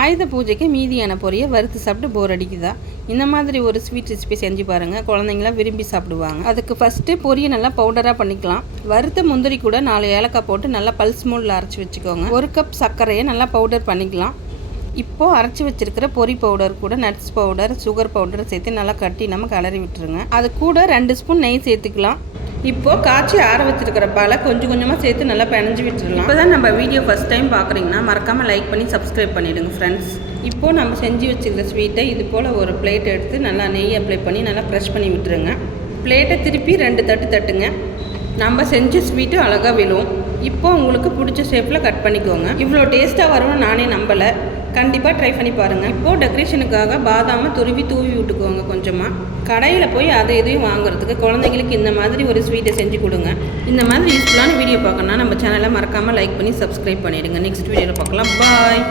ஆயுத பூஜைக்கு மீதியான பொரியை வறுத்து சாப்பிட்டு போர் அடிக்குதா? இந்த மாதிரி ஒரு ஸ்வீட் ரெசிபி செஞ்சு பாருங்கள், குழந்தைங்களாம் விரும்பி சாப்பிடுவாங்க. அதுக்கு ஃபஸ்ட்டு பொரியை நல்லா பவுடராக பண்ணிக்கலாம். வறுத்த முந்திரி கூட 4 ஏலக்காய் போட்டு நல்லா பல்ஸ் மோடில் அரைச்சி வச்சுக்கோங்க. 1 கப் சர்க்கரையை நல்லா பவுடர் பண்ணிக்கலாம். இப்போது அரைச்சி வச்சுருக்கிற பொரி பவுடர் கூட நட்ஸ் பவுடர், சுகர் பவுடர் சேர்த்து நல்லா கட்டி நம்ம கிளறி விட்டுருங்க. அது கூட 2 ஸ்பூன் நெய் சேர்த்துக்கலாம். இப்போது காய்ச்சி ஆற வச்சுருக்கிற பாலை கொஞ்சம் கொஞ்சமாக சேர்த்து நல்லா பிணைஞ்சு விட்டுடலாம். இப்போ தான் நம்ம வீடியோ ஃபஸ்ட் டைம் பார்க்குறீங்கன்னா மறக்காமல் லைக் பண்ணி சப்ஸ்கிரைப் பண்ணிவிடுங்க ஃப்ரெண்ட்ஸ். இப்போது நம்ம செஞ்சு வச்சுருக்கிற ஸ்வீட்டை இது போல் ஒரு பிளேட் எடுத்து நல்லா நெய் அப்ளை பண்ணி நல்லா ப்ரெஷ் பண்ணி விட்டுருங்க. பிளேட்டை திருப்பி 2 தட்டு தட்டுங்க. நம்ம செஞ்ச ஸ்வீட்டு அழகாக விழும். இப்போது உங்களுக்கு பிடிச்ச ஷேப்பில் கட் பண்ணிக்கோங்க. இவ்வளோ டேஸ்ட்டாக வரும்னு நானே நம்பலை. கண்டிப்பாக ட்ரை பண்ணி பாருங்கள். இப்போது டெக்கரேஷனுக்காக பாதாமை தூவி விட்டுக்குவோங்க கொஞ்சமாக. கடையில் போய் அதை எதையும் வாங்குறதுக்கு குழந்தைங்களுக்கு இந்த மாதிரி ஒரு ஸ்வீட்டை செஞ்சு கொடுங்க. இந்த மாதிரி யூஸ்ஃபுல்லான வீடியோ பார்க்கணுன்னா நம்ம சேனலை மறக்காமல் லைக் பண்ணி சப்ஸ்கிரைப் பண்ணிவிடுங்க. நெக்ஸ்ட் வீடியோவில் பார்க்கலாம். பாய்.